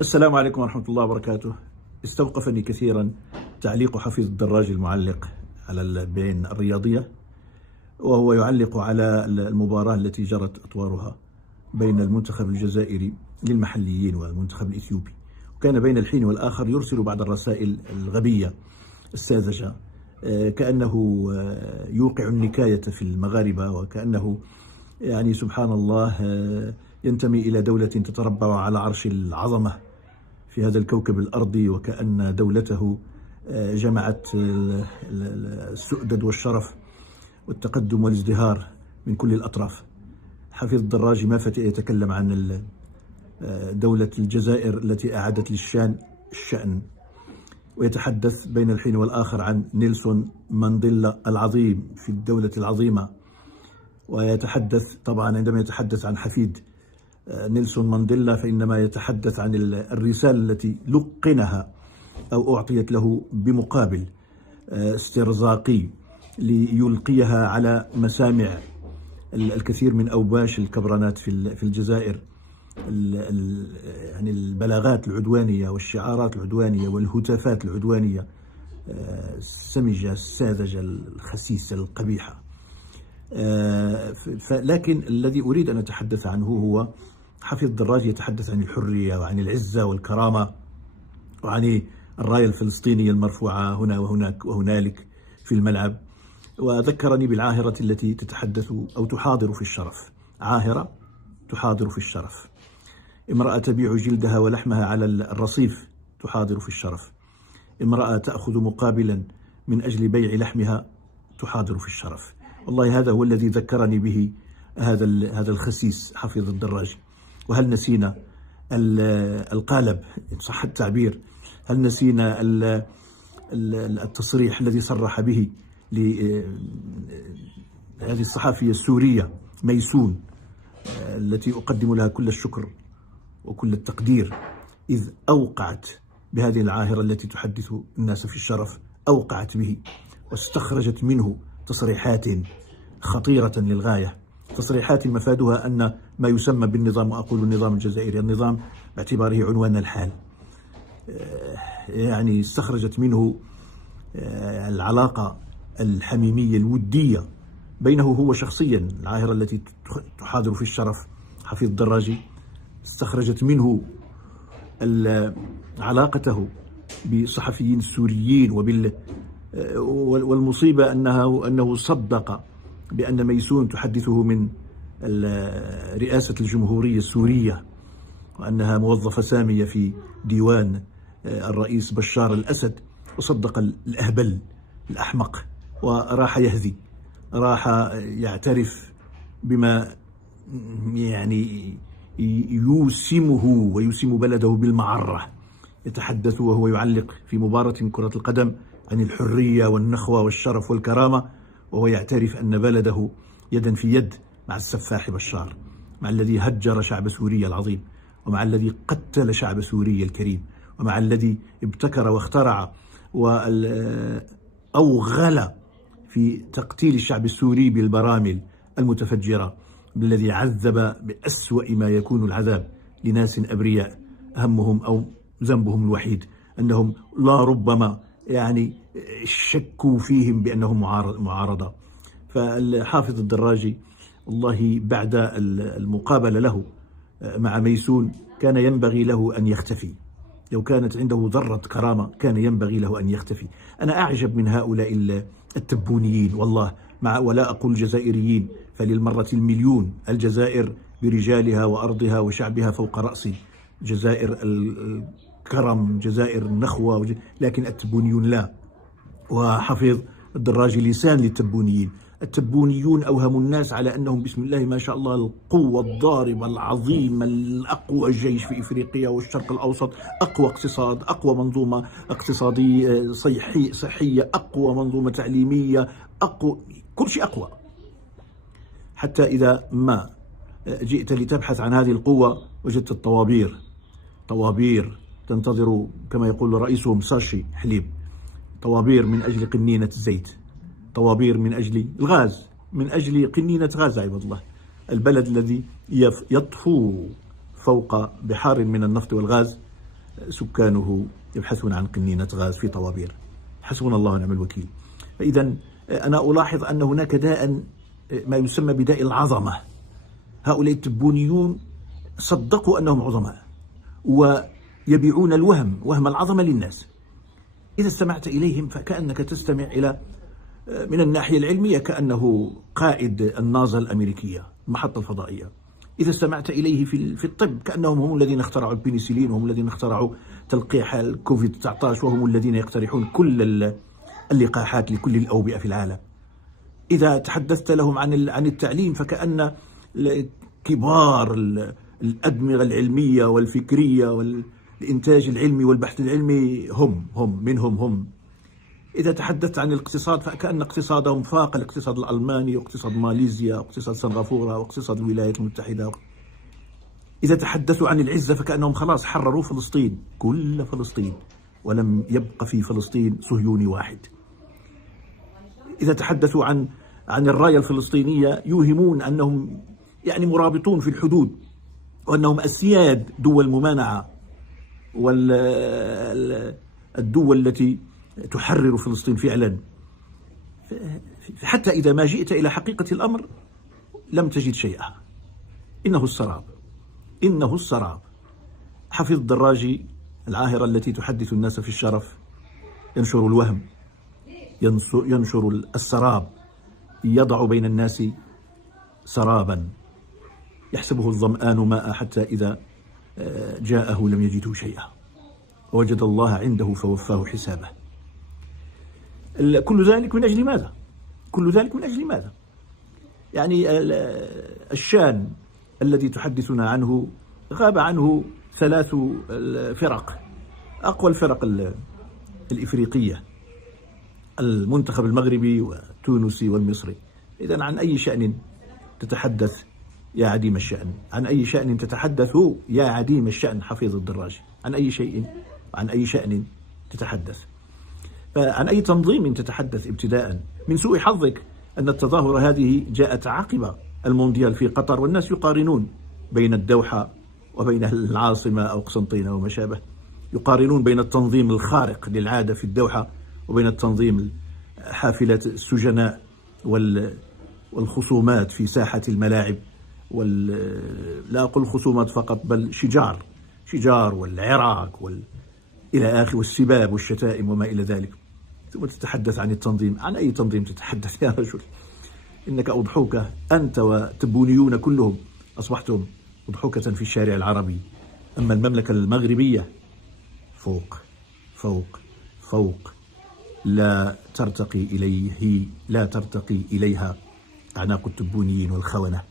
السلام عليكم ورحمة الله وبركاته. استوقفني كثيرا تعليق حفيظ الدراجي المعلق على البين الرياضية، وهو يعلق على المباراة التي جرت أطوارها بين المنتخب الجزائري للمحليين والمنتخب الإثيوبي، وكان بين الحين والآخر يرسل بعض الرسائل الغبية الساذجة، كأنه يوقع النكاية في المغاربة، وكأنه يعني سبحان الله ينتمي إلى دولة تتربع على عرش العظمة في هذا الكوكب الأرضي، وكأن دولته جمعت السؤدد والشرف والتقدم والازدهار من كل الأطراف. حفيظ الدراجي ما فتئ يتكلم عن دولة الجزائر التي أعادت للشان الشأن، ويتحدث بين الحين والآخر عن نيلسون مانديلا العظيم في الدولة العظيمة. ويتحدث طبعا عندما يتحدث عن حفيد نيلسون مانديلا فإنما يتحدث عن الرسالة التي لقنها أو أعطيت له بمقابل استرزاقي ليلقيها على مسامع الكثير من أوباش الكبرانات في الجزائر، يعني البلاغات العدوانية والشعارات العدوانية والهتافات العدوانية السمجة الساذجة الخسيسة القبيحة. لكن الذي أريد أن أتحدث عنه هو حفيظ الدراجي يتحدث عن الحرية وعن العزة والكرامة وعن الراية الفلسطينية المرفوعة هنا وهناك وهنالك في الملعب، وذكرني بالعاهرة التي تتحدث أو تحاضر في الشرف. عاهرة تحاضر في الشرف، امرأة تبيع جلدها ولحمها على الرصيف تحاضر في الشرف، امرأة تأخذ مقابلا من أجل بيع لحمها تحاضر في الشرف. والله هذا هو الذي ذكرني به هذا الخسيس حفيظ الدراجي. وهل نسينا القالب إن صح التعبير؟ هل نسينا التصريح الذي صرح به لهذه الصحفية السورية ميسون، التي أقدم لها كل الشكر وكل التقدير، إذ أوقعت بهذه العاهرة التي تحدث الناس في الشرف، أوقعت به واستخرجت منه تصريحات خطيرة للغاية، تصريحات مفادها أن ما يسمى بالنظام، وأقول النظام الجزائري، النظام باعتباره عنوان الحال، يعني استخرجت منه العلاقة الحميمية الودية بينه هو شخصيا، العاهرة التي تحاضر في الشرف حفيظ الدراجي، استخرجت منه علاقته بصحفيين سوريين والمصيبة أنه صدق بأن ميسون تحدثه من رئاسة الجمهورية السورية، وأنها موظفة سامية في ديوان الرئيس بشار الأسد، وصدق الأهبل الأحمق وراح يهذي، راح يعترف بما يعني يوسمه ويوسم بلده بالمعرة. يتحدث وهو يعلق في مباراة كرة القدم عن الحرية والنخوة والشرف والكرامة، وهو يعترف أن بلده يدا في يد مع السفاح بشار، مع الذي هجر شعب سوريا العظيم، ومع الذي قتل شعب سوريا الكريم، ومع الذي ابتكر واخترع وأوغل في تقتيل الشعب السوري بالبراميل المتفجرة، بالذي عذب بأسوأ ما يكون العذاب لناس أبرياء همهم أو ذنبهم الوحيد أنهم لا ربما يعني شكوا فيهم بأنهم معارضة. فالحافظ الدراجي والله بعد المقابلة له مع ميسون كان ينبغي له أن يختفي، لو كانت عنده ذرة كرامة كان ينبغي له أن يختفي. أنا أعجب من هؤلاء التبونيين والله، ولا أقول جزائريين، فللمرة المليون الجزائر برجالها وأرضها وشعبها فوق رأسي، جزائر الكرم، جزائر النخوة، لكن التبونيون لا. وحفيظ الدراجي لسان للتبونيين. التبونيون أوهموا الناس على أنهم بسم الله ما شاء الله القوة الضاربة العظيمة، الأقوى جيش في إفريقيا والشرق الأوسط، أقوى اقتصاد، أقوى منظومة اقتصادية صحية، أقوى منظومة تعليمية، أقوى كل شيء أقوى. حتى إذا ما جئت لتبحث عن هذه القوة وجدت طوابير تنتظر كما يقول رئيسهم ساشي حليب، طوابير من أجل قنينة الزيت، طوابير من أجل الغاز، من أجل قنينة غاز. عباد الله، البلد الذي يطفو فوق بحار من النفط والغاز سكانه يبحثون عن قنينة غاز في طوابير. حسبنا الله ونعم الوكيل. فإذا أنا ألاحظ أن هناك داء ما يسمى بداء العظمة. هؤلاء التبونيون صدقوا أنهم عظماء ويبيعون الوهم، وهم العظمة للناس. إذا استمعت إليهم فكأنك تستمع إلى، من الناحية العلمية كأنه قائد النازا الأمريكية المحطة الفضائية. إذا استمعت إليه في الطب كأنهم هم الذين اخترعوا البنسلين، وهم الذين اخترعوا تلقيح الكوفيد 19، وهم الذين يقترحون كل اللقاحات لكل الأوبئة في العالم. إذا تحدثت لهم عن التعليم فكأن كبار الأدمغة العلمية والفكرية والإنتاج العلمي والبحث العلمي هم. إذا تحدثت عن الاقتصاد فكأن اقتصادهم فاق الاقتصاد الألماني واقتصاد ماليزيا واقتصاد سنغافورة واقتصاد الولايات المتحدة. إذا تحدثوا عن العزة فكأنهم خلاص حرروا فلسطين، كل فلسطين، ولم يبق في فلسطين صهيوني واحد. إذا تحدثوا عن الراية الفلسطينية يوهمون أنهم يعني مرابطون في الحدود، وأنهم أسياد دول الممانعة والدول التي تحرر فلسطين فعلا. حتى إذا ما جئت إلى حقيقة الأمر لم تجد شيئا. إنه السراب. حفيظ الدراجي، العاهرة التي تحدث الناس في الشرف، ينشر الوهم، ينشر السراب، يضع بين الناس سرابا يحسبه الظمآن ماء حتى إذا جاءه لم يجده شيئا، ووجد الله عنده فوفاه حسابه. كل ذلك من أجل ماذا؟ يعني الشان الذي تحدثنا عنه غاب عنه 3 فرق، أقوى الفرق الإفريقية، المنتخب المغربي والتونسي والمصري. إذن عن أي شأن تتحدث يا عديم الشأن؟ عن أي شأن تتحدث يا عديم الشأن حفيظ الدراجي؟ عن أي شأن تتحدث؟ فعن أي تنظيم تتحدث ابتداء؟ من سوء حظك أن التظاهرة هذه جاءت عقب المونديال في قطر، والناس يقارنون بين الدوحة وبين العاصمة أو قسنطينة وما شابه، يقارنون بين التنظيم الخارق للعادة في الدوحة وبين التنظيم حافلة السجناء والخصومات في ساحة الملاعب، لا أقول خصومات فقط بل شجار والعراك إلى آخر، والسباب والشتائم وما إلى ذلك. ثم تتحدث عن التنظيم. عن أي تنظيم تتحدث يا رجل؟ إنك أضحوكة، أنت وتبونيون كلهم أصبحتم أضحوكة في الشارع العربي. أما المملكة المغربية فوق لا ترتقي إليها أعناق التبونيين والخونة،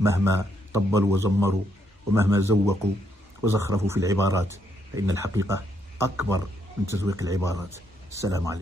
مهما طبلوا وزمروا ومهما زوقوا وزخرفوا في العبارات، فإن الحقيقة أكبر من تزويق العبارات. السلام عليكم.